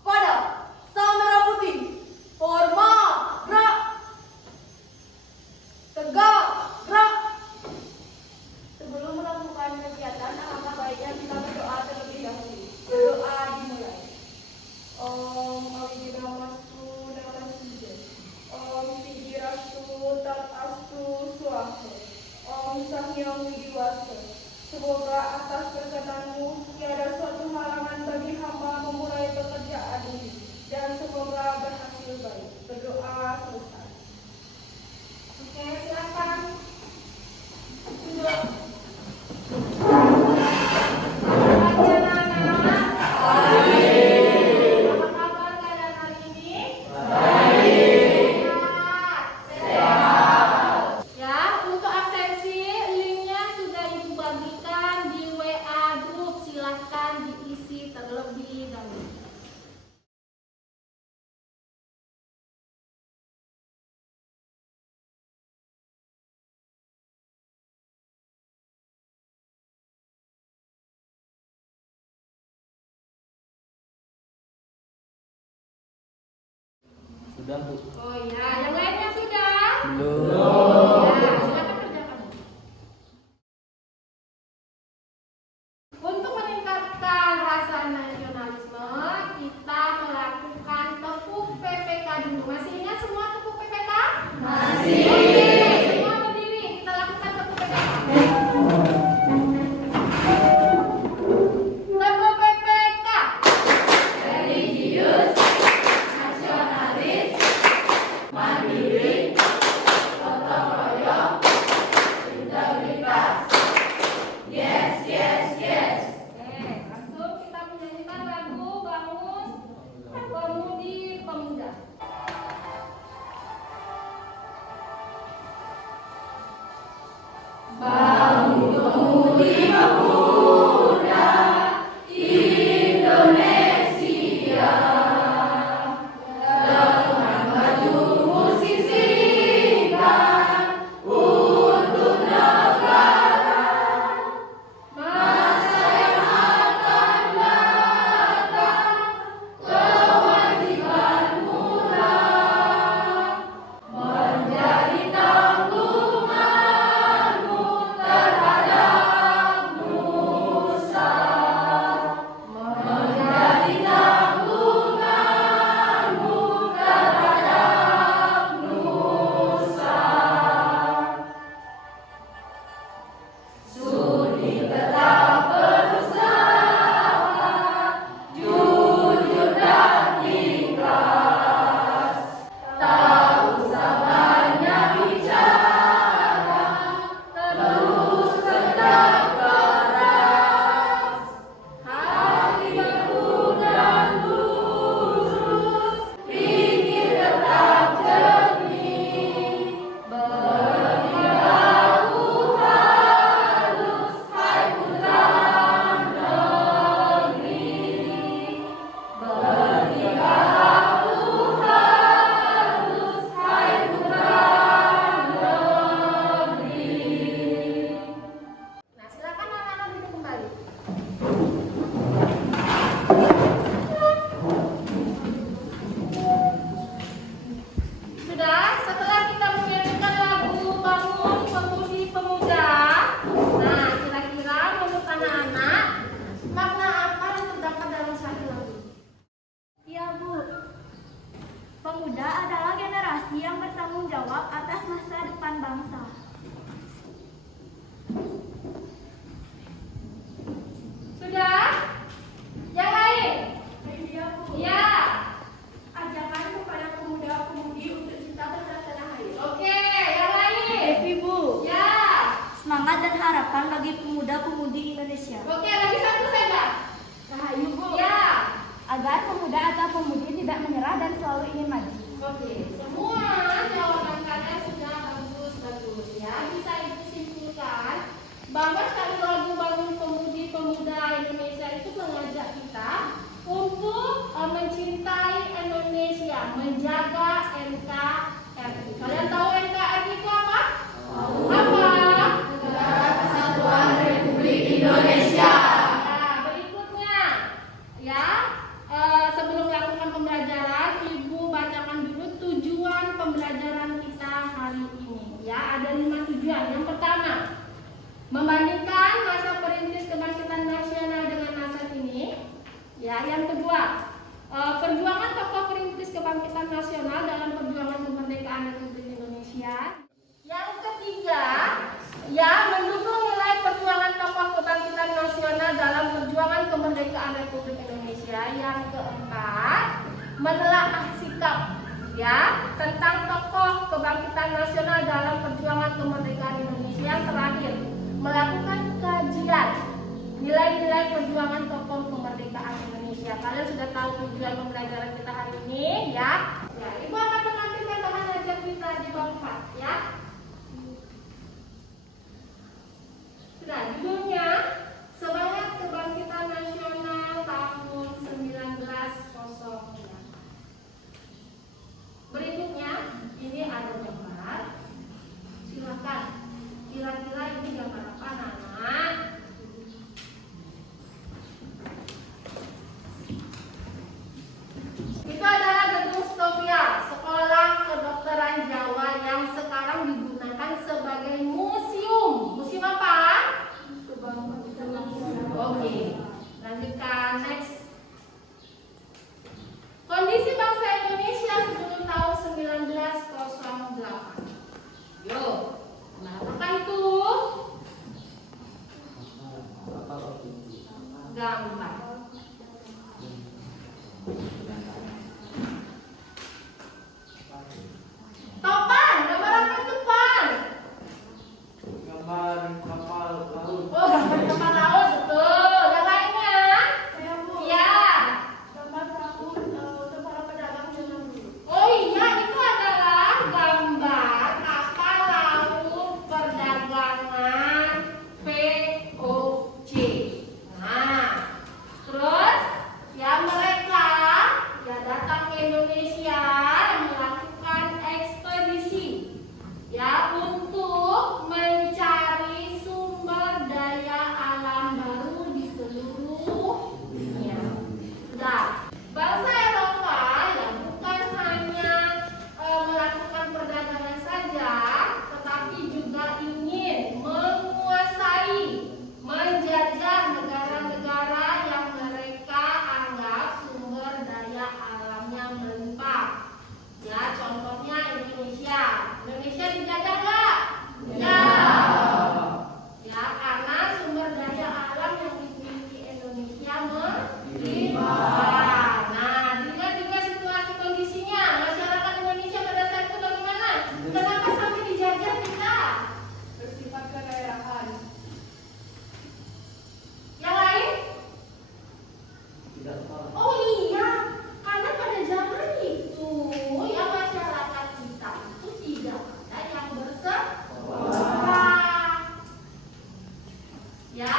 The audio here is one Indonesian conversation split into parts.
Kepada Sang Merah Putih, Forma, gerak. Tegak, gerak. Sebelum melakukan kegiatan, alangkah baiknya kita berdoa terlebih dahulu. Berdoa dimulai. Om Abhidhammastu Namaste. Om Siddhirastu Tatastu Swaha. Om Sahyang Widiwasa. Semoga atas perkenanmu tiada suatu halangan bagi hamba memulai pekerjaan ini, dan semoga berhasil baik. Berdoa selesai. Oke, silakan. Duduk. Pagi anak-anak. Pagi. Apa kabar kalian hari ini? Baik. Sehat. Ya, untuk absensi linknya sudah ibu bagikan di WA grup. Silahkan diisi terlebih dahulu. Sudah, Bu. Oh iya, yang lainnya sudah? Belum. Ya, silakan kerjakan. Untuk meningkatkan rasa nasionalisme, kita melakukan tepuk PPK dulu. Masih ingat semua tepuk PPK? Masih. Oke, semua berdiri. Kita lakukan tepuk PPK. Tepuk PPK. Religius, nasionalis, mandiri, gotong royong, integritas. Yes, yes, yes. Langsung kita menyanyikan lagu Bangun Pemudi Pemuda. Bangun pemudi pemuda Indonesia, dengan bajumu sisihkan untuk negara. Masa yang akan datang, kewajibanmu lah menjadi tanggunganmu terhadap nusa, menjadi tanggunganmu terhadap nusa. Sudi tetap berusaha, jujur dan ikhlas. Tak usah banyak bicara, terus tetap keras. Hati beku dan lurus, pikir tetap jernih. Berperilaku halus, hai putra negeri. Berperilaku halus, hai putra negeri. Nah, silakan anak-anak duduk kembali. Sudah, setelah kita menyanyikan lagu Bangun Pemudi Pemuda, nah kira-kira menurut anak-anak makna apa yang terdapat dalam syair lagu? Ya Bu, pemuda adalah generasi yang bertanggung jawab atas masa depan bangsa. Sudah? Yang lain? Iya Bu. Ya. Ajakan kepada pemuda-pemudi untuk cinta terhadap tanah air. Oke, yang lain? Evi Bu, Ya. semangat dan harapan bagi pemuda-pemudi Indonesia. Oke, lagi satu saja. Rahayu Bu, Ya. agar pemuda atau pemudi tidak menyerah dan selalu ingin maju. Oke, semua jawaban kalian sudah bagus ya. Bisa ibu simpulkan bahwa syair lagu Bangun Pemudi Pemuda Indonesia itu mengajak kita untuk mencintai Indonesia, menjaga NKRI. Kalian tahu NKRI itu apa? Apa? Negara Kesatuan Republik Indonesia. Nah, berikutnya Ya, yang kedua, perjuangan tokoh perintis kebangkitan nasional dalam perjuangan kemerdekaan Republik Indonesia. Yang ketiga, ya, mendukung nilai perjuangan tokoh kebangkitan nasional dalam perjuangan kemerdekaan Republik Indonesia. Yang keempat, menelaah sikap, ya, tentang tokoh kebangkitan nasional dalam perjuangan kemerdekaan Indonesia. Yang terakhir, melakukan kajian nilai-nilai perjuangan tokoh kemerdekaan Indonesia. Kalian sudah tahu tujuan pembelajaran kita hari ini, ya. Ya, Ibu akan menampilkan bahan ajar kita di bab 4, ya. Nah, judulnya Semangat Kebangkitan Nasional tahun 1905. Berikutnya, ini ada gambar. Silakan. Kira-kira ini gambar apa, anak? Itu adalah gedung Stovia, sekolah kedokteran Jawa yang sekarang digunakan sebagai museum. Museum apa? Oke, lanjutkan next. Kondisi bangsa Indonesia sebelum tahun 1908. Yuk, nah, apakah itu? Gambar. Topan, gambar apa itu, Pan? Gambar kapal laut. Oh, gambar kapal laut, betul. Yang lainnya? Saya Bu. Iya. Gambar perahu untuk para pedagang zaman dulu. Oh iya, itu adalah gambar kapal laut perdagangan VOC. Nah, terus ya mereka ya datang ke Indonesia melakukan ekspedisi ya untuk mencari sumber daya alam baru di seluruh dunia. Sudah, bangsa Eropa ya bukan hanya melakukan perdagangan saja, tetapi juga ingin menguasai, menjajah negara-negara yang mereka anggap sumber daya alamnya melimpah. Ya, contohnya Indonesia. Indonesia dijajah nggak? Ya. Ya, karena sumber daya alam yang dimiliki Indonesia melimpah. Nah, dilihat juga situasi kondisinya. Masyarakat Indonesia pada saat itu bagaimana? Kenapa sampai dijajah kita? Bersifat kedaerahan. Yang lain? Tidak salah. Oh iya, karena pada zaman itu ya masyarakat kita itu tidak ada yang bersekolah. Ya,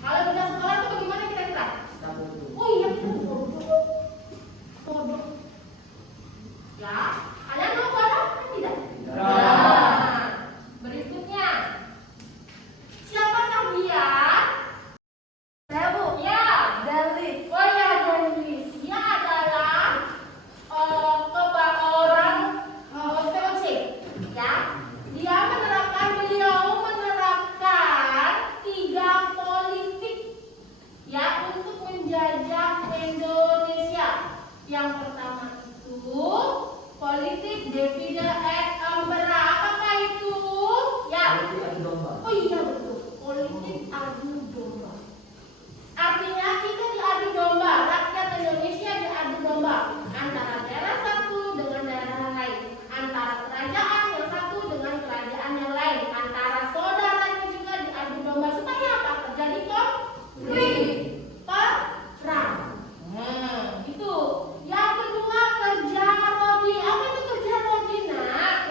kalau tidak sekolah itu bagaimana kira-kira? Kita betul. Oh iya, kita bodoh. Bodoh. Ya, kalian mau bodoh kan tidak? Tidak. Nah, berikutnya, siapakah dia? Saya Bu. Ya. Dalis. Oh ya, Dennis, dia adalah orang VOC, ya. Beliau menerapkan 3 politik, ya, untuk menjajah Indonesia. Yang pertama itu politik divide et impera. Apakah itu? Ya. Politik adu domba. Oh iya betul, politik adu domba. Artinya kita diadu domba, rakyat Indonesia diadu domba antara daerah satu dengan daerah lain, antara kerajaan yang satu dengan kerajaan yang lain, antara saudaranya juga diadu domba supaya apa? Terjadi konflik, perang. Itu. Yang kedua kerja Rodi. Apa itu kerja Rodi, nak?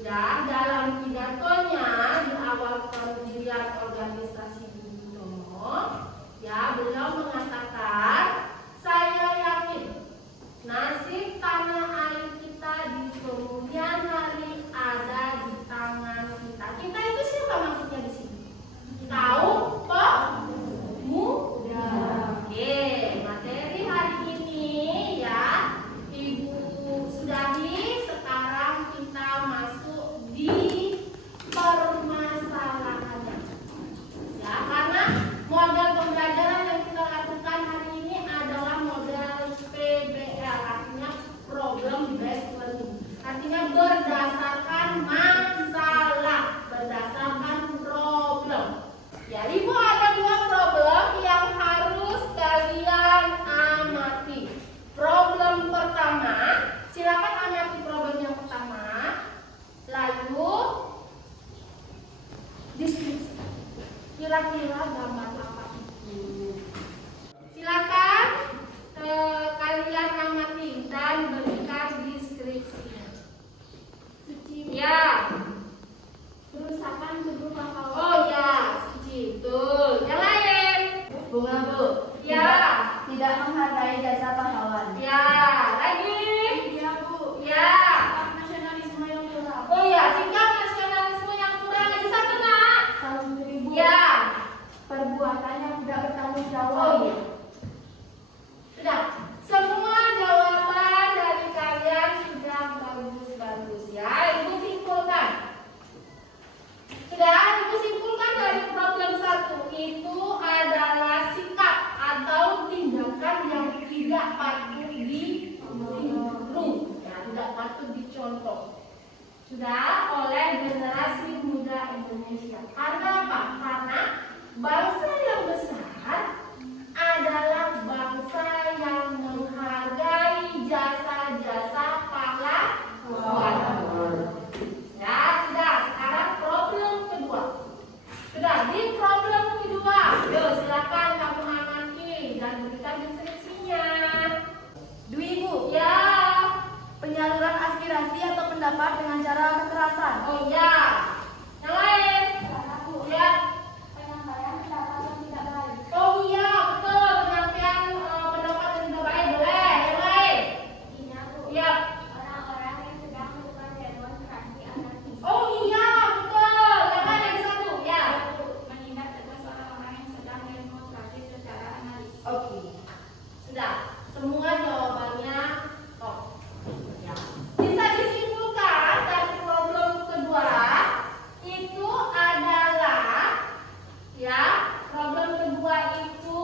Ya, dalam pidatonya di awal pendirian organisasi Bumi Tomo, ya beliau mengatakan, saya yakin nasib tanah air kita di kemudian hari ada di tangan kita. Kita itu siapa maksudnya di sini? Kaum pemuda. Oke, materi hari ini ya Ibu sudahi. Sekarang kita masuk di permasalahannya. Ya, karena model pembelajaran yang kita lakukan hari ini adalah model PBL, artinya problem based learning. Artinya berdasarkan masalah, berdasarkan problem. Ya, Ibu ada dua problem yang harus kalian amati. Problem pertama, silakan amati problem yang pertama. Lalu deskripsi. Kira-kira gambar apa itu? Silakan kalian amati dan berikan deskripsinya. Ya. Kerusakan tubuh pahlawan. Oh ya, suci. Betul. Yang lain? Bunga Bu. Ya. Tidak menghargai jasa pahlawan. Ya. Lagi? Iya Bu. Ya. Nasionalisme yang kurang. Oh ya, sikap nasionalisme yang kurang. Lagi satu nak? Salah beribu. Ya. Perbuatan yang tidak bertanggung jawab. Oh iya. Sudah. Semua jawaban dari kalian sudah bagus-bagus ya. Ibu simpulkan. Sudah, Ibu simpulkan dari problem 1 itu adalah sikap atau tindakan yang tidak patut ditiru, ya, tidak patut dicontoh. Sudah oleh generasi muda Indonesia. Karena apa? Karena bangsa yang besar adalah bangsa yang menghargai jasa-jasa pahlawan. Ya, sudah. Sekarang problem kedua. Sudah, di problem kedua. Yuk, silakan kamu amati dan berikan deskripsinya. Dwi Bu. Ya. Penyaluran aspirasi atau pendapat dengan cara kekerasan. Oh ya. Yang lain? Ya. Penyampaian pendapat yang tidak baik. Oh iya, betul. Penyampaian pendapat yang tidak baik boleh. Yang lain? Iya Bu. Ya. Orang-orang yang sedang melakukan demonstrasi anarkis. Oh iya, betul. Yang lain lagi satu. Ya. Menindak tegas orang-orang yang sedang demonstrasi secara anarkis. Oke. Sudah. Semua jawabannya top. Ya. Bisa disimpulkan dari problem kedua itu adalah ya, problem kedua itu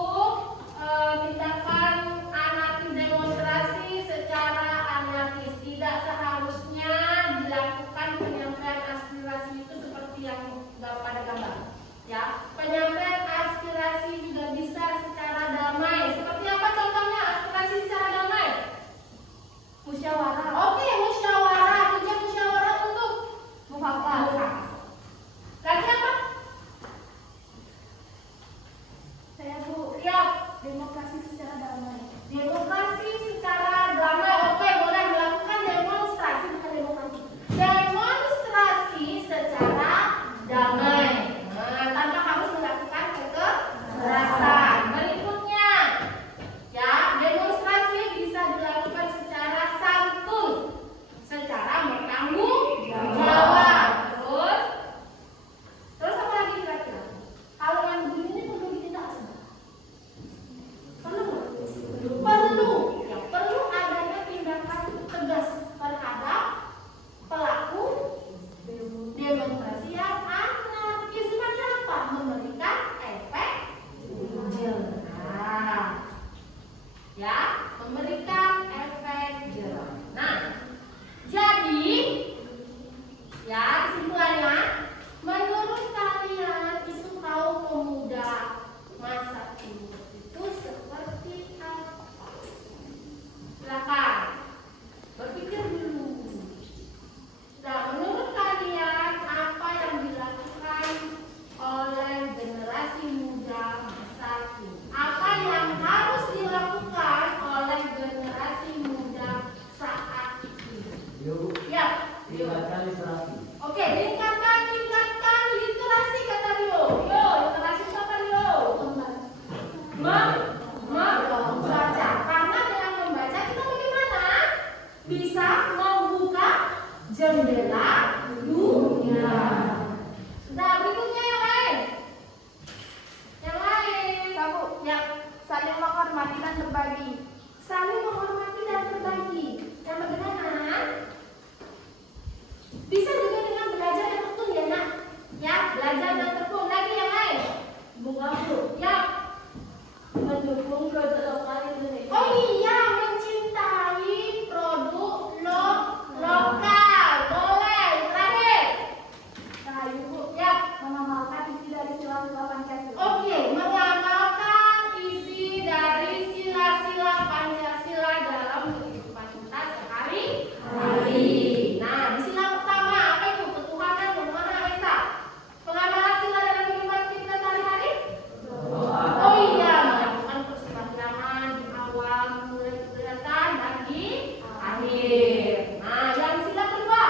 tindakan anarkis, demonstrasi secara anarkis. Tidak seharusnya dilakukan penyampaian aspirasi itu seperti yang pada gambar. Ya, penyampaian aspirasi juga bisa secara damai. Seperti apa contohnya aspirasi secara damai? Musyawarah. Oke, musyawarah. Tujuan musyawarah untuk Mufakat. lagi apa? Saya Bu. Ya, Demokrasi secara damai. demokrasi secara damai. Oke, boleh melakukan demonstrasi, bukan demokrasi. Demonstrasi secara damai. Nah, tanpa harus melakukan kekerasan. Berikutnya, ya, demonstrasi bisa dilakukan secara santun, secara bertanggung jawab. Terus apa lagi kira-kira? Kalau yang begini ini perlu ditindak apa? Perlu nggak? Perlu. Ya, perlu adanya tindakan tegas terhadap pelaku demonstrasi yang anarkis. Macam apa? Memberikan efek jerah. Ya, memberikan efek jerah. Nah, jadi ya kesimpulannya, menurut kalian itu kaum pemuda masa kini itu seperti apa? Silakan berpikir dulu. Nah, menurut kalian apa yang dilakukan oleh generasi muda masa kini? Apa yang harus dilakukan oleh generasi muda saat ini? Yo, Ya, Tingkatkan literasi. Oke, tingkatkan literasi kata Rio. Rio, literasi itu apa Rio? Membaca. Karena dengan membaca kita bagaimana? Bisa membuka jendela dunia. Sudah, berikutnya yang lain. Yang lain. Sabu, Yang saling menghormati dan berbagi. saling menghormati dan berbagi. Yang bagaimana? Bisa juga dengan belajar dan tekun ya nak. Ya, belajar dan tekun. Lagi yang lain. Bunga bu. Ya. Mendukung produk lokal Indonesia. Oh iya, mencintai produk lokal. Boleh. Terakhir. Rahayu Bu, Ya. mengamalkan isi dari sila-sila Pancasila. Oke, mengamalkan isi dari sila-sila Pancasila dalam kehidupan kita sehari-hari. Nah, di sila pertama apa itu? Ketuhanan yang mana Esa? Pengamalan sila dalam kehidupan kita sehari-hari? Oh iya, melakukan persilaturahman di awal, mulai kegiatan dan di akhir. Nah, yang sila kedua,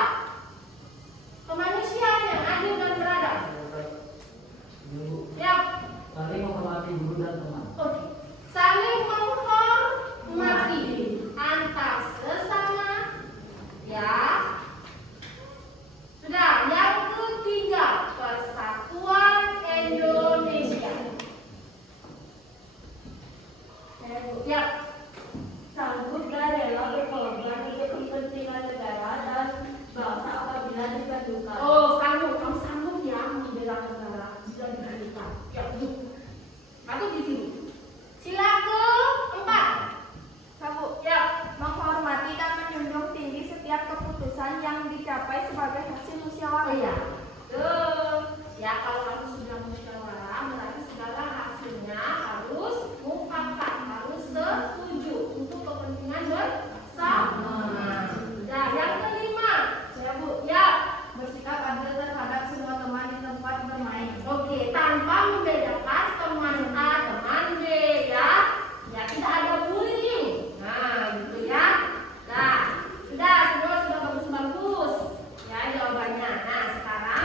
kemanusiaan yang adil dan beradab. Ibu, Ya. saling menghormati guru dan teman. Oke. Saling menghormati antar sesama, ya. Sudah, yang ketiga, persatuan Indonesia. Ya, Sanggup dan rela berkorban untuk kepentingan negara dan bangsa apabila diperlukan. oh sanggup, kamu sanggup ya membela negara dan diperlukan. Ya, atau di sini. Sila keempat. Sabu, Ya, menghormati dan menjunjung tinggi setiap keputusan yang dicapai sebagai hasil musyawarah. iya. Tuh, ya kalau kamu sudah musyawarah berarti segala hasilnya harus mufakat, harus setuju untuk kepentingan bersama. Ya, yang kelima. Saya Bu, Ya, bersikap adil terhadap semua teman di tempat bermain. oke, tanpa membedakan teman A, teman B, ya. Ya, tidak ada bullying. Nah, gitu ya. Nah, sudah semua sudah bagus-bagus. Ya, jawabannya. Nah, sekarang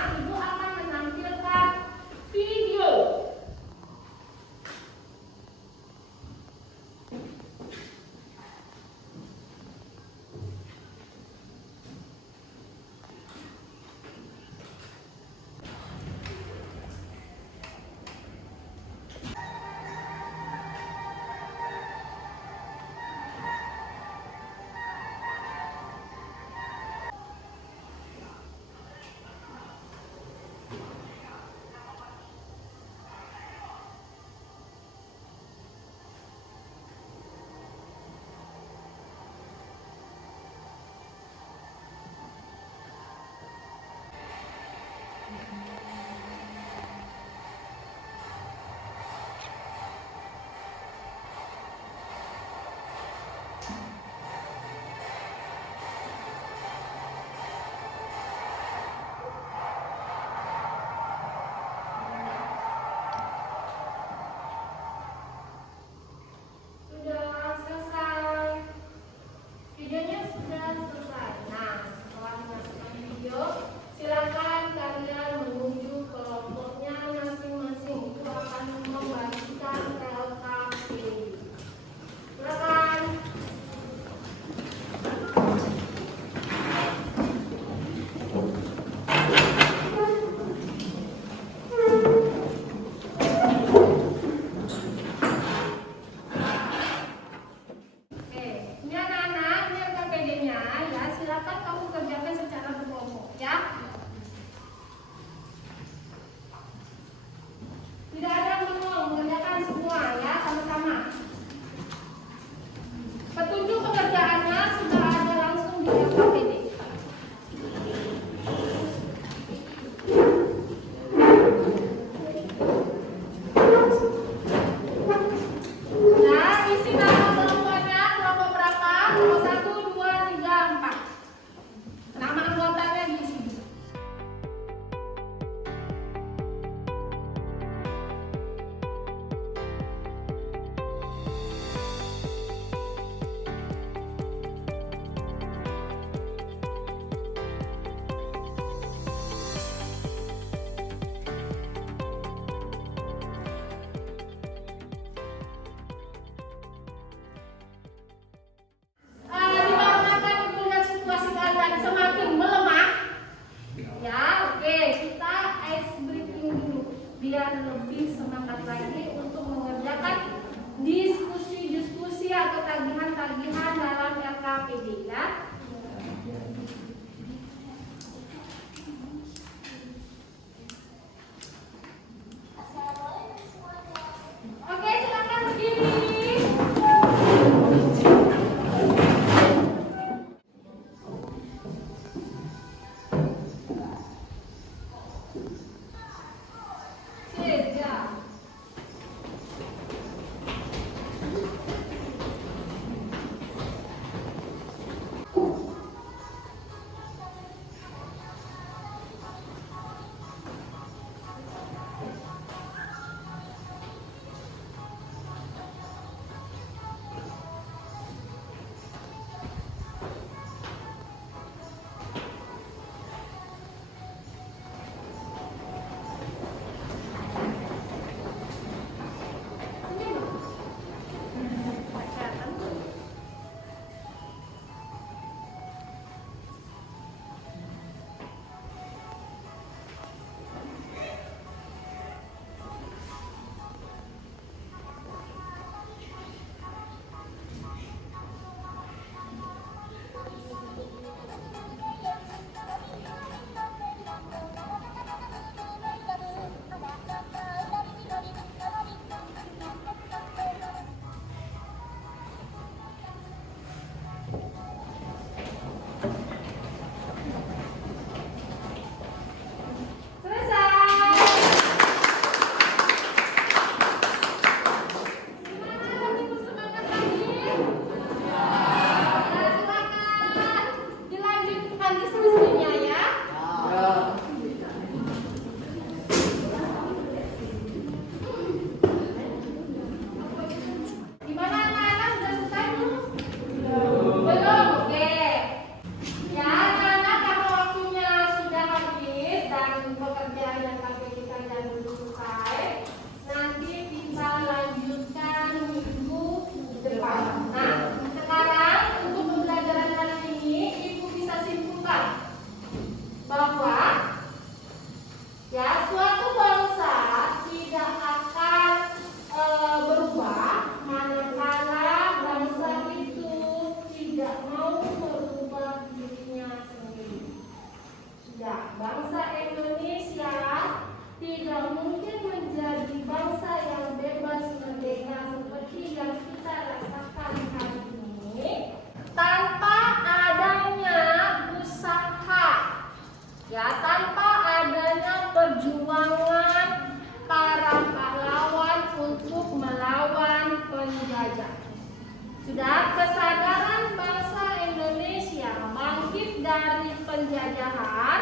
Sudah, kesadaran bangsa Indonesia bangkit dari penjajahan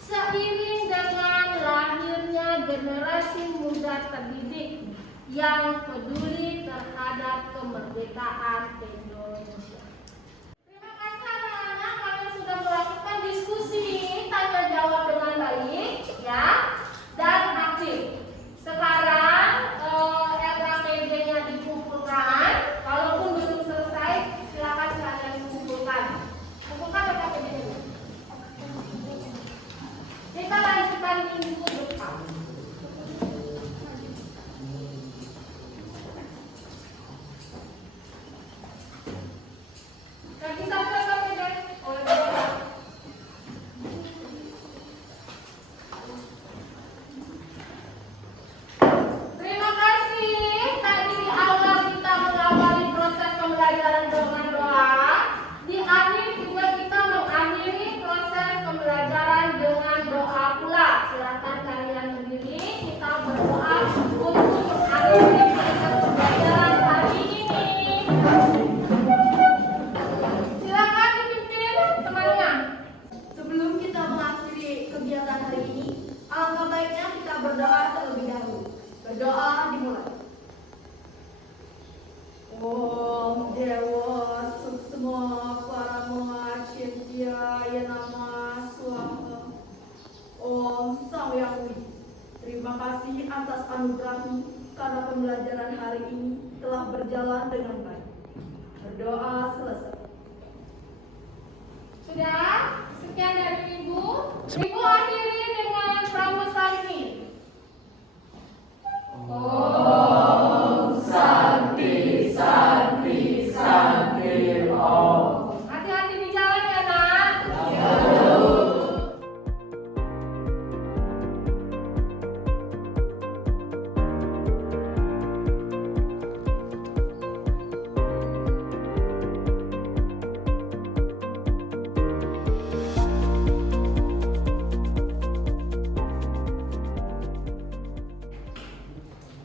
seiring dengan lahirnya generasi muda terdidik yang peduli terhadap kemerdekaan Indonesia. Terima kasih anak-anak, kalian sudah melakukan diskusi tanya jawab dengan baik ya dan aktif. Sekarang RAPD-nya dikumpulkan. Kalaupun belum selesai, silakan kalian kumpulkan. Kumpulkan RAPD-nya. Kita lanjutkan minggu depan. Lagi sampai RAPD oleh Bapak. Terima kasih. Tadi di awal kita mengawali proses pembelajaran dengan doa. Di akhir juga kita mengakhiri proses pembelajaran dengan doa pula. Silakan kalian berdiri. Kita berdoa untuk mengakhiri proses pembelajaran hari ini. Silakan dipimpin temannya. Sebelum kita mengakhiri kegiatan hari ini, alangkah baiknya kita berdoa terlebih dahulu. Berdoa dimulai. Om Dewa Suksma Parama Cintya Nama Swaha. Om Sang Yang Widi. Terima kasih atas anugerah-Mu karena pembelajaran hari ini telah berjalan dengan baik. Berdoa selesai. Sudah, sekian dari Ibu. Ibu akhiri dengan pramusan ini. Om Santi Santi Santi Om. Hati-hati di jalan ya nak.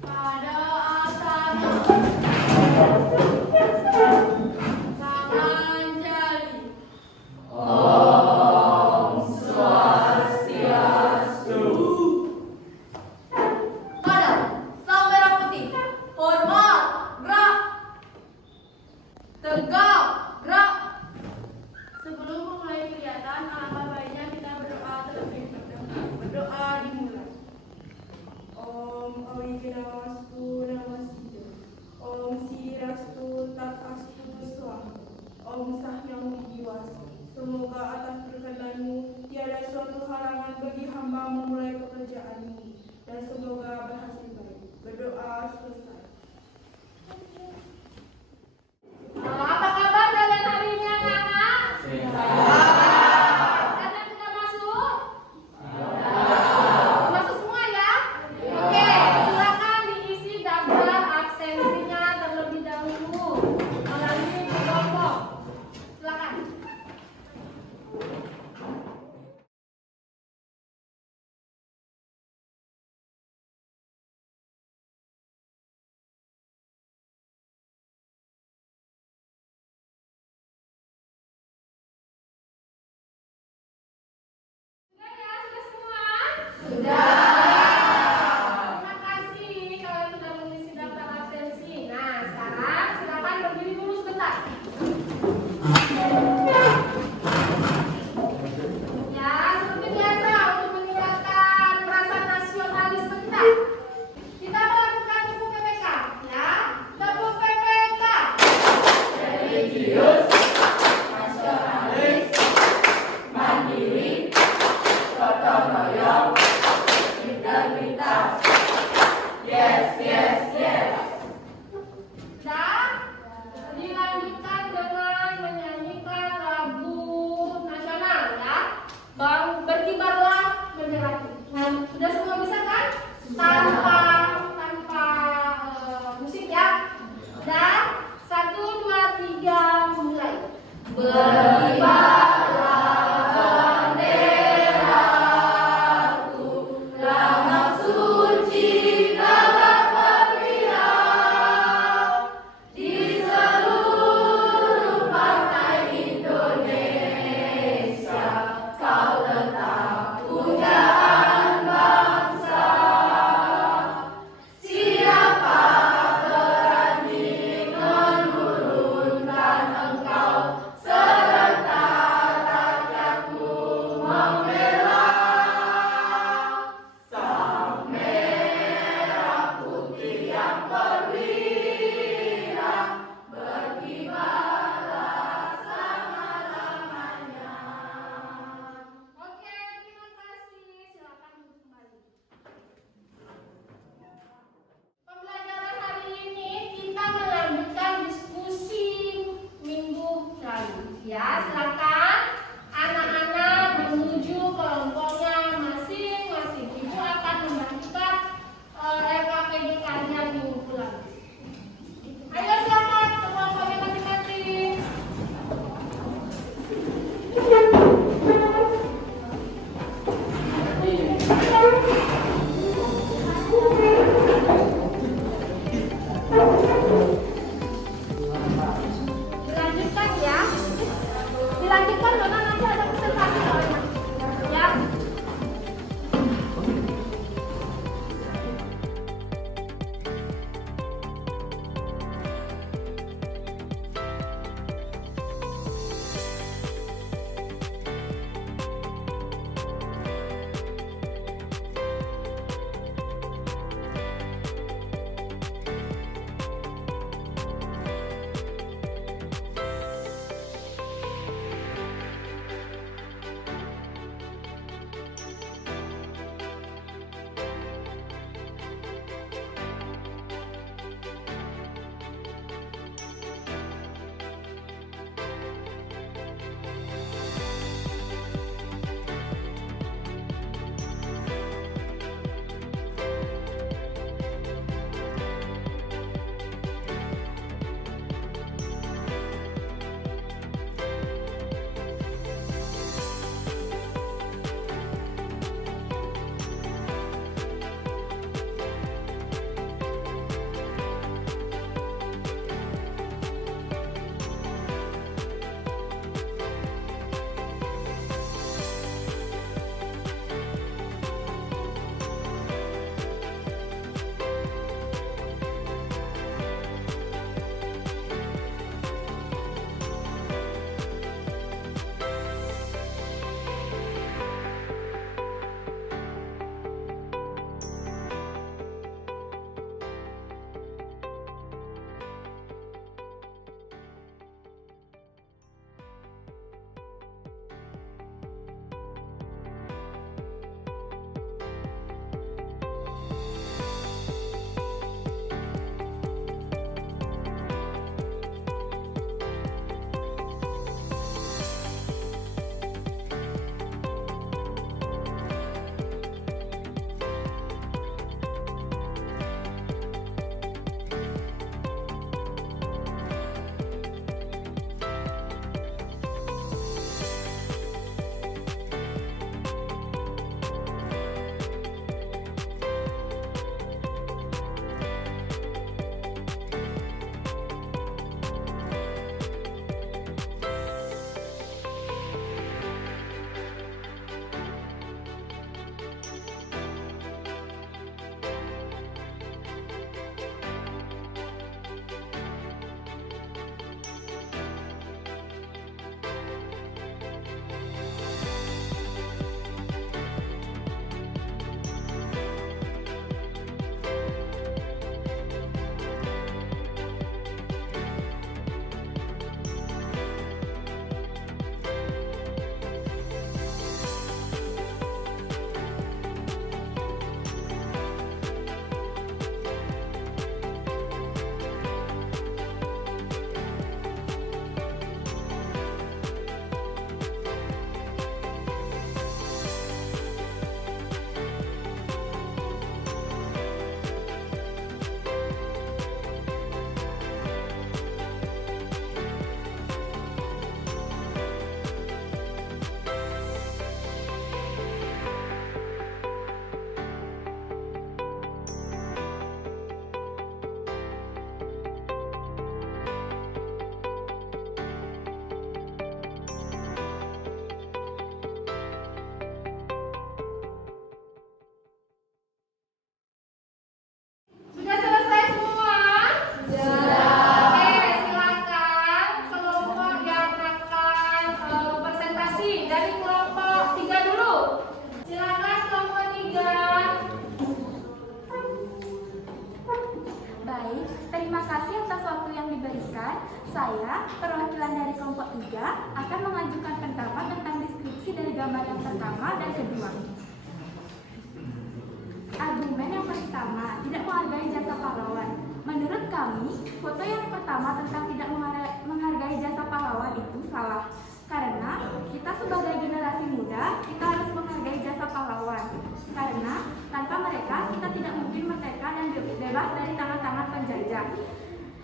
Pada asal tangan jari. Om Swastiastu. Pada sang merah putih. Hormat, gerak. Tegak, gerak. Sebelum memulai kegiatan, alangkah baiknya kita berdoa terlebih dahulu. Berdoa dimulai. Om Awiginastu Namaste. Om Sirastu Tatastu Swaha. Om Sahyang Widiwasa. Semoga atas berkenan-Mu tiada suatu halangan bagi hamba memulai pekerjaan-Mu dan semoga berhasil baik. Berdoa selesai. Apa kabar kalian hari ini anak-anak? Kalian sudah masuk? Masuk semua ya? Oke, silakan diisi daftar absensinya terlebih dahulu melalui kelompok. Silakan. Sudah ya, sudah semua? Sudah. Terima kasih kalian sudah mengisi daftar absensi. Nah, sekarang silakan berdiri dulu sebentar. Ya, seperti biasa untuk meningkatkan rasa nasionalisme kita. Kita melakukan tepuk PPK, ya. Tepuk PPK. Religius, nasionalis, mandiri, gotong royong, integritas. Yes, yes, yes. Sudah, dilanjutkan dengan menyanyikan lagu nasional ya. Bang, berkibarlah bendera. Sudah semua bisa kan? Tanpa musik ya. Dan 1, 2, 3 mulai. Berkibarlah bendera gambar yang pertama dan kedua. Argumen yang pertama, tidak menghargai jasa pahlawan. Menurut kami, foto yang pertama tentang tidak menghargai jasa pahlawan itu salah. Karena kita sebagai generasi muda, kita harus menghargai jasa pahlawan. Karena tanpa mereka, kita tidak mungkin merdeka dan bebas dari tangan-tangan penjajah.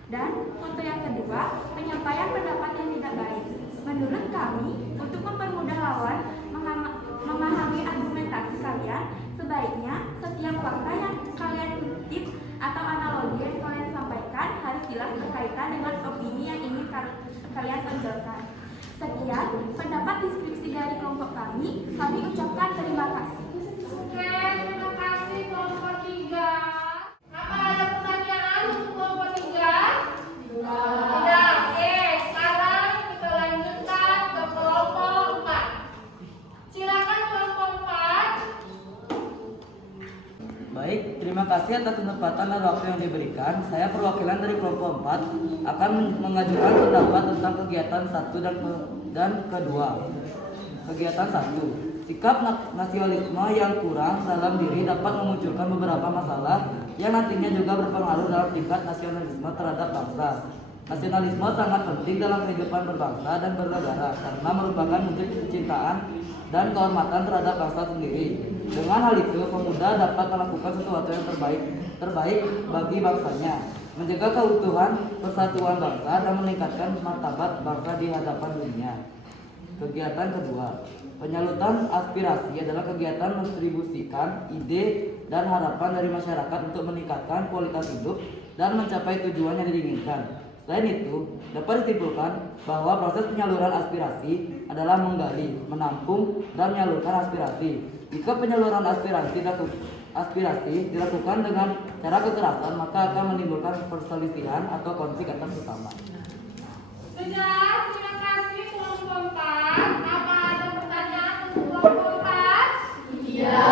Dan foto yang kedua, penyampaian pendapat yang tidak baik. Menurut kami, untuk mempermudah lawan memahami argumentasi kalian, sebaiknya setiap fakta yang kalian kutip atau analogi yang kalian sampaikan harus jelas berkaitan dengan opini yang ingin kalian tonjolkan. Sekian pendapat deskripsi dari kelompok kami ucapkan terima kasih. Oke, terima kasih kelompok 3. Apa ada pertanyaan untuk kelompok 3? Tidak. Oke, sekarang kita lanjutkan ke kelompok 4. Silakan kelompok 4. Baik, terima kasih atas kesempatan dan waktu yang diberikan. Saya perwakilan dari kelompok 4 akan mengajukan pendapat tentang kegiatan 1 dan kedua. Kegiatan 1. Sikap nasionalisme yang kurang dalam diri dapat memunculkan beberapa masalah yang nantinya juga berpengaruh dalam tingkat nasionalisme terhadap bangsa. Nasionalisme sangat penting dalam kehidupan berbangsa dan bernegara karena merupakan wujud kecintaan dan kehormatan terhadap bangsa sendiri. Dengan hal itu, pemuda dapat melakukan sesuatu yang terbaik bagi bangsanya, menjaga keutuhan persatuan bangsa dan meningkatkan martabat bangsa di hadapan dunia. Kegiatan kedua, penyaluran aspirasi adalah kegiatan mendistribusikan ide dan harapan dari masyarakat untuk meningkatkan kualitas hidup dan mencapai tujuan yang diinginkan. Selain itu, dapat disimpulkan bahwa proses penyaluran aspirasi adalah menggali, menampung, dan menyalurkan aspirasi. Jika penyaluran aspirasi dilakukan dengan cara kekerasan, maka akan menimbulkan perselisihan atau konflik antar sesama. Sudah, terima kasih kelompok 4. Apa ada pertanyaan untuk kelompok 4? Iya.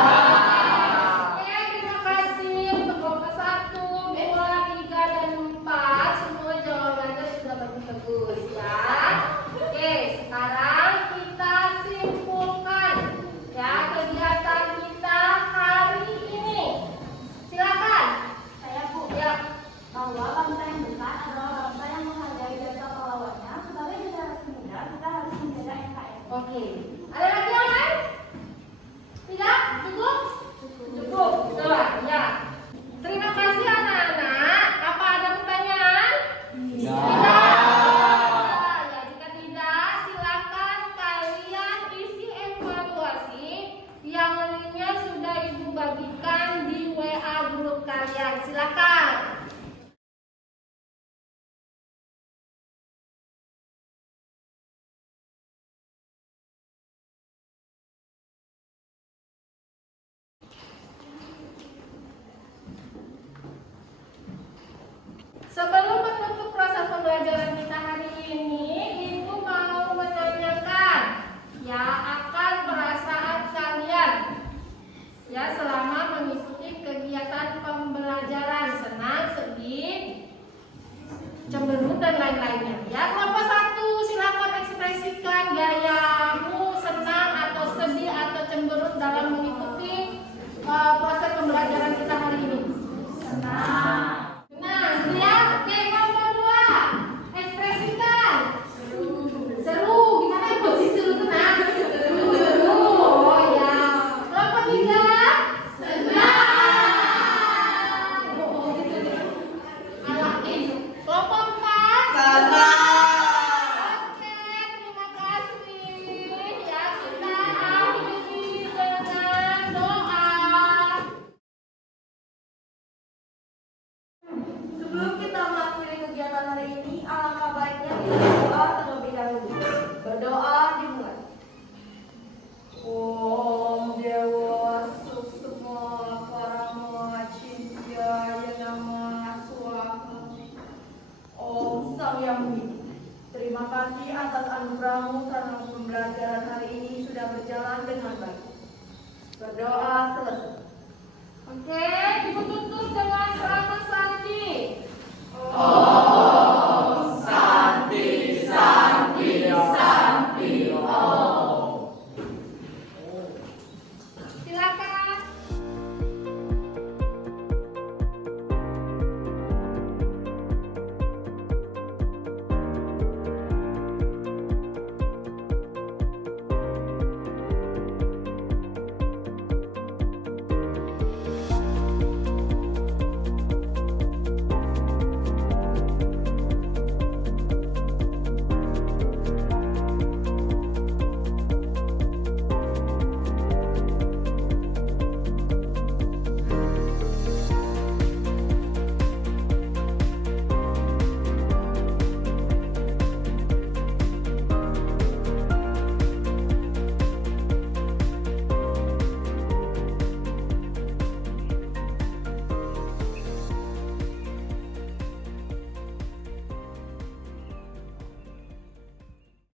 Oke, terima kasih untuk kelompok 1, 2, 3, dan 4. Semua jawabannya sudah bagus ya. Oke, sekarang kita simpulkan ya kegiatan kita hari ini. Silakan. Saya Bu, Ya. bahwa bangsa yang besar adalah bangsa yang menghargai jasa pahlawannya. Sebagai generasi muda, kita harus menjaga NKRI. Oke. Ada lagi yang lain? Tidak? Cukup? Cukup. Sudah, ya. Terima kasih anak-anak. Apa ada pertanyaan? Ya. Tidak. Ya, jika tidak, silakan kalian isi evaluasi yang linknya sudah Ibu bagikan di WA grup kalian. Silakan.